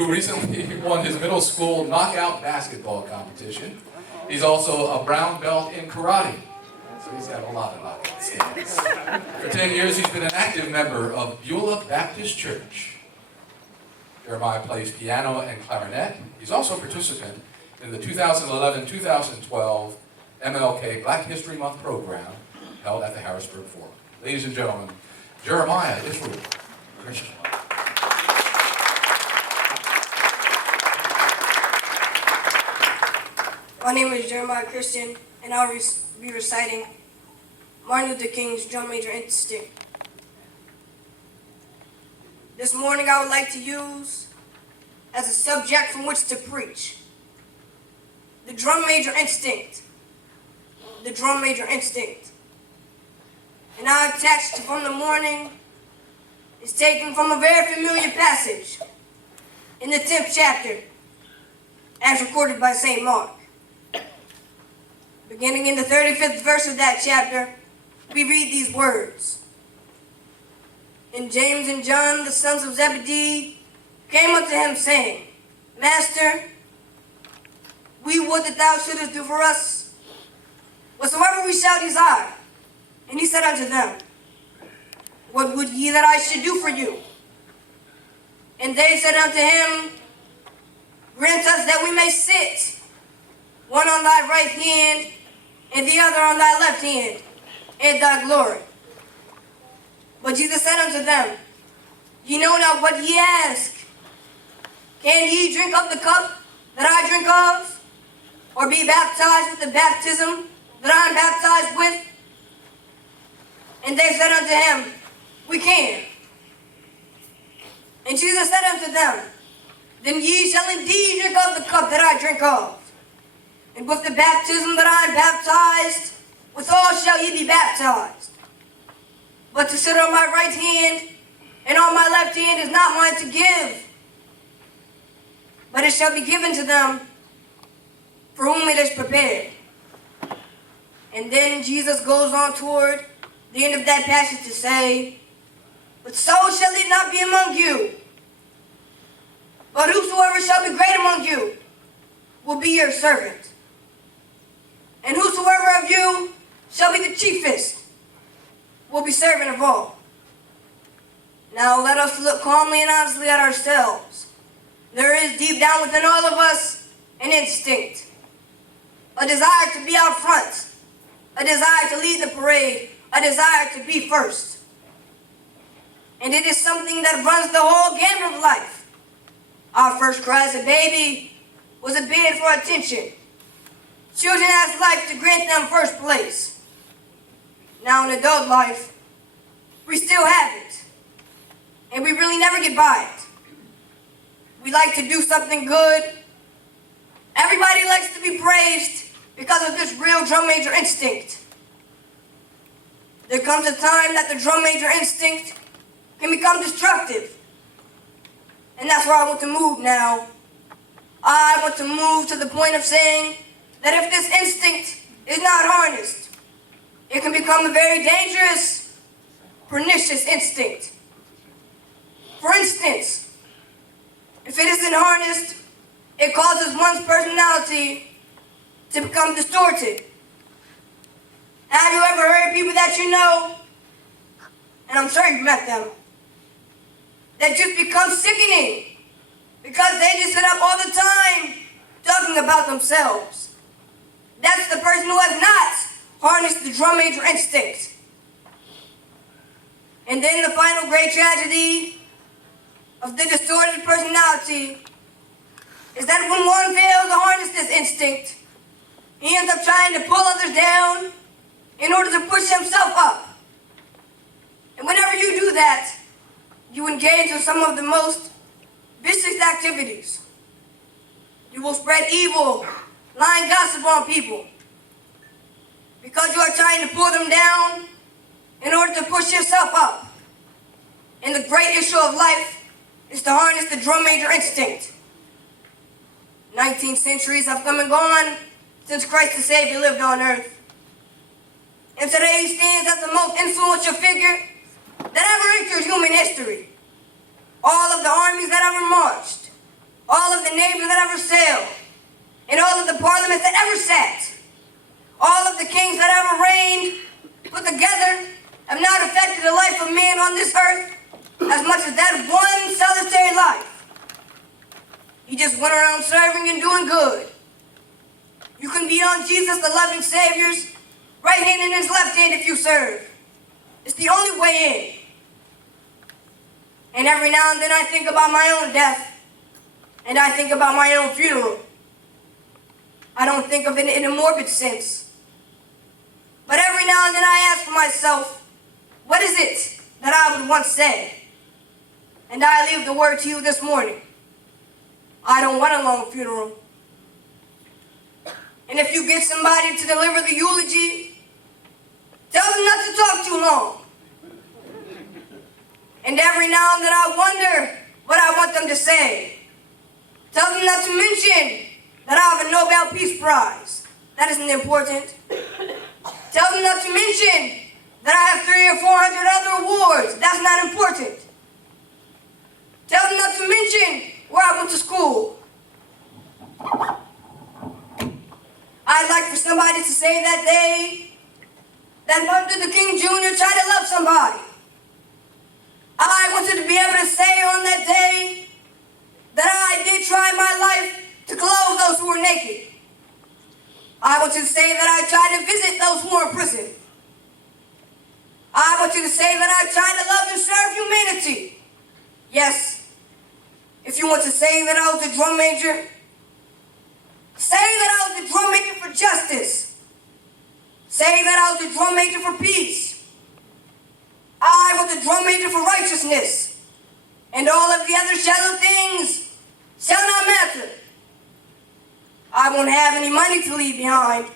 who recently won his middle school knockout basketball competition. He's also a brown belt in karate, so he's got a lot of knockout skills. For 10 years, he's been an active member of Beulah Baptist Church. Jeremiah plays piano and clarinet. He's also a participant in the 2011-2012 MLK Black History Month program held at the Harrisburg Forum. Ladies and gentlemen, Jeremiah Israel Christian. My name is Jeremiah Christian, and I'll be reciting Martin Luther King's Drum Major Instinct. This morning I would like to use as a subject from which to preach the drum major instinct. The drum major instinct. And our text from the morning is taken from a very familiar passage in the 10th chapter, as recorded by St. Mark. Beginning in the 35th verse of that chapter, we read these words. And James and John, the sons of Zebedee, came unto him, saying, Master, we would that thou shouldest do for us whatsoever we shall desire. And he said unto them, What would ye that I should do for you? And they said unto him, Grant us that we may sit, one on thy right hand, and the other on thy left hand, in thy glory. But Jesus said unto them, Ye know not what ye ask. Can ye drink of the cup that I drink of, or be baptized with the baptism that I am baptized with? And they said unto him, We can. And Jesus said unto them, Then ye shall indeed drink of the cup that I drink of, and with the baptism that I am baptized, withal shall ye be baptized. But to sit on my right hand and on my left hand is not mine to give, but it shall be given to them for whom it is prepared. And then Jesus goes on toward the end of that passage to say, But so shall it not be among you. But whosoever shall be great among you will be your servant. And whosoever of you shall be the chiefest will be servant of all. Now let us look calmly and honestly at ourselves. There is deep down within all of us an instinct, a desire to be out front, a desire to lead the parade, a desire to be first. And it is something that runs the whole gamut of life. Our first cry as a baby was a bid for attention. Children ask life to grant them first place. Now in adult life, we still have it. And we really never get by it. We like to do something good. Everybody likes to be praised because of this real drum major instinct. There comes a time that the drum major instinct can become destructive. And that's where I want to move now. I want to move to the point of saying that if this instinct is not harnessed, it can become a very dangerous, pernicious instinct. For instance, if it isn't harnessed, it causes one's personality to become distorted. Have you ever heard people that you know, and I'm sure you've met them, that just become sickening because they just sit up all the time talking about themselves? That's the person who has not harnessed the drum major instinct. And then the final great tragedy of the distorted personality is that when one fails to harness this instinct, he ends up trying to pull others down in order to push himself up. And whenever you do that, you engage in some of the most vicious activities. You will spread evil, lying gossip on people, because you are trying to pull them down in order to push yourself up. And the great issue of life is to harness the drum major instinct. 19 centuries have come and gone since Christ the Savior lived on earth. And today he stands as the most influential figure that ever entered human history. All of the armies that ever marched, ever sailed, in all of the parliaments that ever sat, all of the kings that ever reigned, put together, have not affected the life of man on this earth as much as that one solitary life. He just went around serving and doing good. You can be on Jesus, the loving Savior's right hand and his left hand if you serve. It's the only way in. And every now and then I think about my own death, and I think about my own funeral. I don't think of it in a morbid sense. But every now and then I ask myself, what is it that I would once say? And I leave the word to you this morning. I don't want a long funeral. And if you get somebody to deliver the eulogy, tell them not to talk too long. And every now and then I wonder what I want them to say. Tell them not to mention that I have a Nobel Peace Prize. That isn't important. Tell them not to mention that I have 300 or 400 other awards. That's not important. Tell them not to mention where I went to school. I'd like for somebody to say that Martin Luther King Jr. tried to love somebody. I wanted to be able to say on that day that I did try my life to clothe those who were naked. I want you to say that I tried to visit those who were in prison. I want you to say that I tried to love and serve humanity. Yes. If you want to say that I was a drum major, say that I was a drum major for justice. Say that I was a drum major for peace. I was a drum major for righteousness. And all of the other shallow things shall not matter. I won't have any money to leave behind.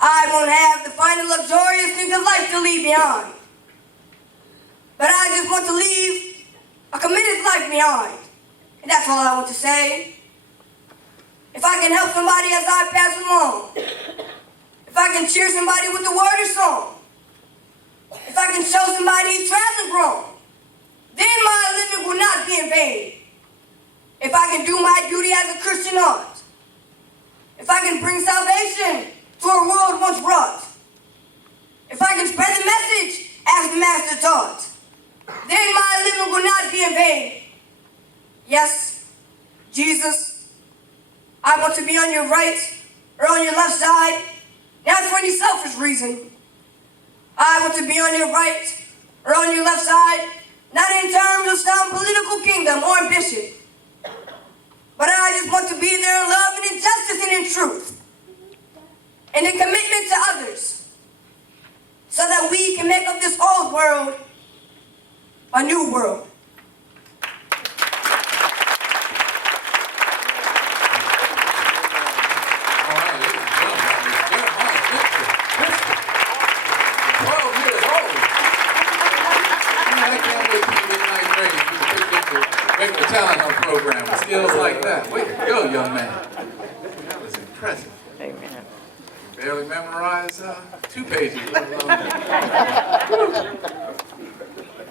I won't have the final luxurious things of life to leave behind. But I just want to leave a committed life behind. And that's all I want to say. If I can help somebody as I pass along, if I can cheer somebody with a word or song, if I can show somebody he's traveling wrong, then my living will not be in vain. If I can do my duty as a Christian art, if I can bring salvation to a world once brought, if I can spread the message as the Master taught, then my living will not be in vain. Yes, Jesus, I want to be on your right or on your left side, not for any selfish reason. I want to be on your right or on your left side, not in terms of some political kingdom or ambition, but I just want to be there in love and in justice and in truth, and in commitment to others, so that we can make of this old world a new world. Regular talent hunt program with skills like that. Way to go, young man. That was impressive. Amen. Barely memorized 2 pages, let alone.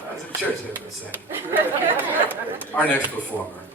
I was in church here for a second. Our next performer